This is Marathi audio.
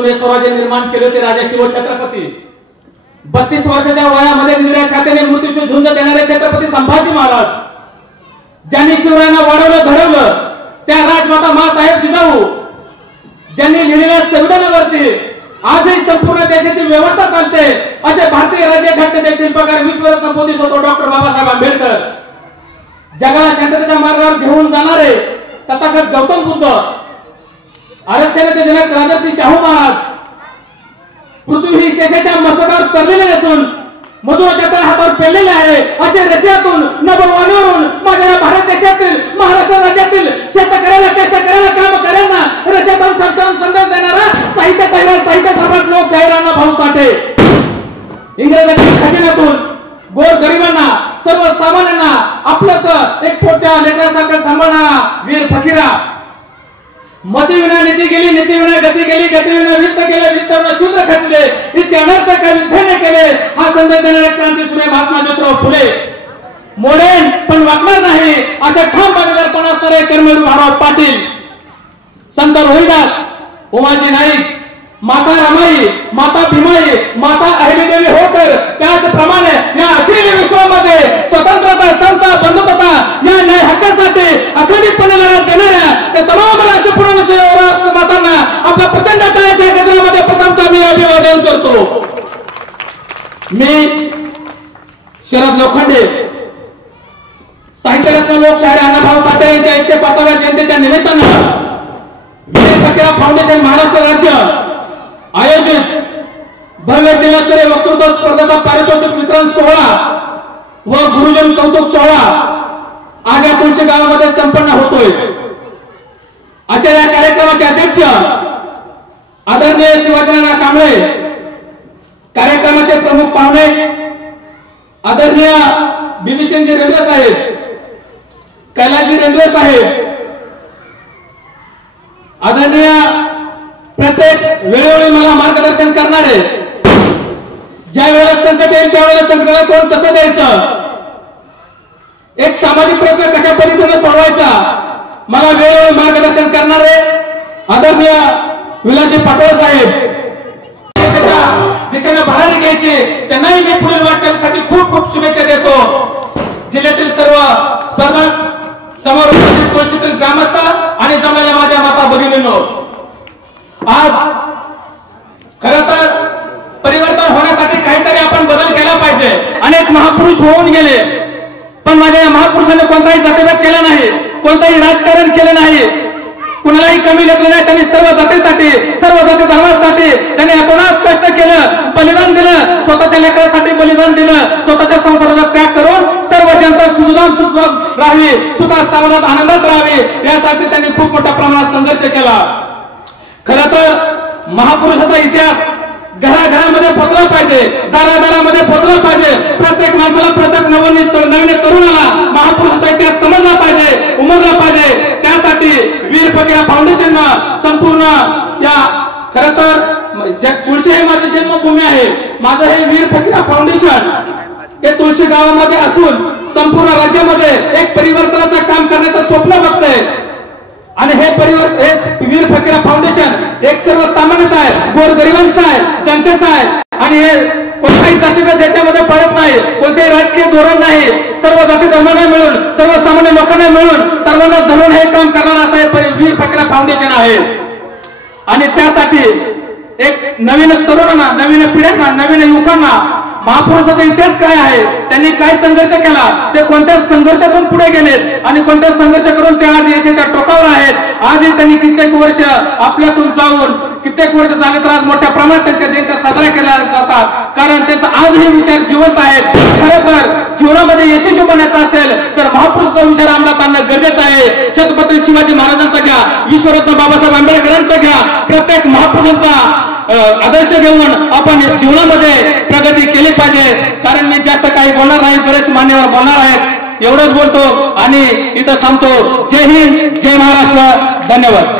शत्रूतून हे स्वराज्य निर्माण केले होते राजा शिवछत्रपती. 32 वर्षाच्या वयामध्ये निळ्या छातीने मृत्यूची झुंज देणारे छत्रपती संभाजी महाराज, ज्यांनी शिवरायांना वाढवलं घडवलं, त्या राजमाता माँसाहेब जिजाऊ ज्यांनी लिहिलेल्या संविधानावरती आजही संपूर्ण देशाची व्यवस्था चालते, असे भारतीय राज्यघटनेचे शिल्पकार विश्वरत्न बोधिसत्व डॉक्टर बाबासाहेब आंबेडकर, जगाला शांततेच्या मार्गावर घेऊन जाणारे तथागत गौतम बुद्ध, आरक्षणाचे जनक राजर्षी शाहू महाराज, पृथ्वी ही शेषाच्या मस्तकावर तरलेले नसून मधुराच्या हातावर पेरलेले आहे, असे रशियातून नभोवाणीवरून माझ्या भारत देशातील महाराष्ट्र राज्यातील शेतकऱ्याला काम करण्याला रशियातून खर्चावून संदेश देणारा साहित्य सम्राट लोकशाहीरांना भाऊ साठे, इंग्रजांच्या खजिन्यातून गोरगरिबांना सर्वसामान्यांना आपलंच एक पोटच्या लेकरासारखं सांभाळणारा वीर फकीरा, मतीविना नीती गेली, नीतीविना गती गेली, गतीविना वित्त गेले, वित्ताविना शूद्र खचले, इतके अनर्थ विधाने केले, हा संदेश देणारे क्रांतीसूर्य महात्मा ज्योतिराव फुले. मोडेन पण वागणार नाही असे ठाम बाणेदारपण असणारे कर्मवीर महाराज पाटील, संत रोहिदास, उमाजी नाईक, माता रमाई, माता भीमाई, माता अहिल्यादेवी होळकर, त्याचप्रमाणे या अखिल विश्वामध्ये स्वतंत्रता, समता, बंधुता या न्याय हक्कासाठी अखंडितपणे लढा देणाऱ्या त्या तमाम राज्यपूर्ण मातांना आपल्या प्रचंड टाळ्याच्या गजरामध्ये प्रथमतः मी अभिवादन करतो. मी शरद लोखंडे, साहित्यरत्न लोकशाहीर अण्णाभाऊ साठे यांच्या 105व्या जयंतीच्या निमित्तानं वीर फकीरा फाउंडेशन महाराष्ट्र राज्य आयोजित भव्य जिल्हास्तरीय वक्तृत्व स्पर्धेचा पारितोषिक वितरण सोहळा व गुरुजन कौतुक सोहळा आज या तुळशी गावामध्ये संपन्न होतोय. आजच्या या कार्यक्रमाचे अध्यक्ष आदरणीय शिवाजीनाना कांबळे, कार्यक्रमाचे प्रमुख पाहुणे आदरणीय बिभीषणजी रेल्वे साहेब, कैलासजी रेल्वे साहेब, आदरणीय प्रत्येक वेळोवेळी मला मार्गदर्शन करणारे, ज्या वेळेला संकट येईल त्यावेळेला संकटाला कोण कसं द्यायचं, एक सामाजिक प्रश्न कशा पद्धतीने सोडवायचा मला वेळोवेळी मार्गदर्शन करणारे आदरणीय विलासजी पाटोळे साहेब, दिशेने बाहेर घ्यायचे त्यांनाही मी पुढील वाटचालीसाठी खूप खूप शुभेच्छा देतो. जिल्ह्यातील सर्व स्पर्धक, समोर उपस्थित ग्रामस्थ आणि जमलेल्या माझ्या माता भगिनींनो, आज खरं तर परिवर्तन होण्यासाठी काहीतरी आपण बदल केला पाहिजे. अनेक महापुरुष होऊन गेले, पण माझ्या या महापुरुषांनी कोणताही जातीभेद केला नाही, कोणताही राजकारण केलं नाही, कुणालाही कमी लेखलं नाही. त्यांनी सर्व जातीसाठी, सर्व जाती धर्मासाठी त्यांनी अतोनात कष्ट केलं, बलिदान दिलं, स्वतःच्या लेकरासाठी बलिदान दिलं, स्वतःच्या संसाराचा त्याग करून सर्व जनता सुखद राहावी, सुखात समाधानात आनंदात राहावी यासाठी त्यांनी खूप मोठ्या प्रमाणात संघर्ष केला. खरं तर महापुरुषाचा इतिहास घराघरामध्ये पोचला पाहिजे, दारादारामध्ये पोचला पाहिजे, प्रत्येक माणसाला, प्रत्येक नवीन तरुणाला महापुरुषाचा इतिहास समजला पाहिजे, उमजला पाहिजे. त्यासाठी वीर फकीरा फाउंडेशननं संपूर्ण या खरं तर तुळशी हे माझी जन्मभूमी आहे, माझं हे वीर फकीरा फाउंडेशन हे तुळशी गावामध्ये असून संपूर्ण राज्यामध्ये एक परिवर्तनाचं काम करण्याचं स्वप्न बघतंय. आणि हे वीर फकीरा फाउंडेशन एक सर्वसामान्यच आहे, गोरगरिबांचं आहे, जनतेचं आहे आणि हे कोणत्याही जातीभेद याच्यामध्ये पडत नाही, कोणतेही राजकीय धोरण नाही, सर्व जाती धर्मांना मिळून, सर्वसामान्य लोकांना मिळून, सर्वांना धरून हे काम करणारं असं हे वीर फकीरा फाउंडेशन आहे. आणि त्यासाठी एक नवीन तरुणांना, नवीन पिढ्यांना, नवीन युवकांना महापुरुषाचा इतिहास काय आहे, त्यांनी काय संघर्ष केला, ते कोणत्या संघर्षातून पुढे गेलेत आणि कोणत्या संघर्ष करून ते आज यशाच्या टोकावर आहेत. आजही त्यांनी कित्येक वर्ष आपल्यातून जाऊन कित्येक वर्ष झाले तर आज मोठ्या प्रमाणात त्यांच्या जयंत्या साजऱ्या केल्या जातात, कारण त्यांचा आजही विचार जिवंत आहेत. खरं तर जीवनामध्ये यशस्वी बनायचं असेल तर महापुरुषाचा विचार अंमलात आणणं गरजेचं आहे. छत्रपती शिवाजी महाराजांचा घ्या, विश्वरत्न बाबासाहेब आंबेडकरांचा घ्या, प्रत्येक महापुरुषांचा आदर्श घेऊन आपण जीवनामध्ये प्रगती केली पाहिजे. कारण मी जास्त काही बोलणार नाही, बरेच मान्यवर बोलणार आहेत, एवढंच बोलतो आणि इथं थांबतो. जय हिंद, जय महाराष्ट्र, धन्यवाद.